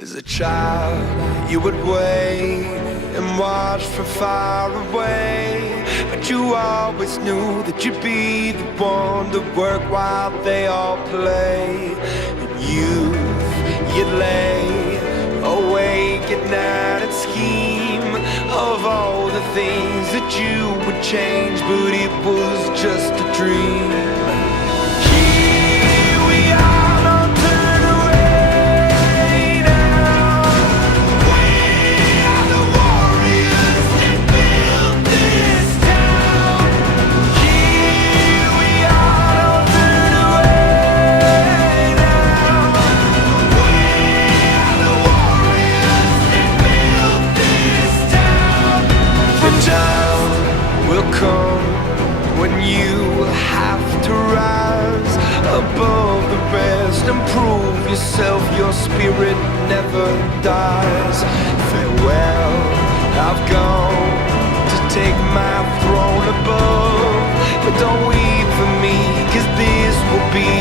As a child, you would wait and watch from far away, but you always knew that you'd be the one to work while they all play. In youth, you'd lay awake at night and scheme of all the things that you would change, but it was just a dream. Here we are, don't turn away now. We are the warriors that built this town. Here we are, don't turn away now. We are the warriors that built this town. The time will come when you have to rise above the rest and prove yourself. Your spirit never dies. Farewell, I've gone to take my throne above, but don't weep for me, 'cause this will be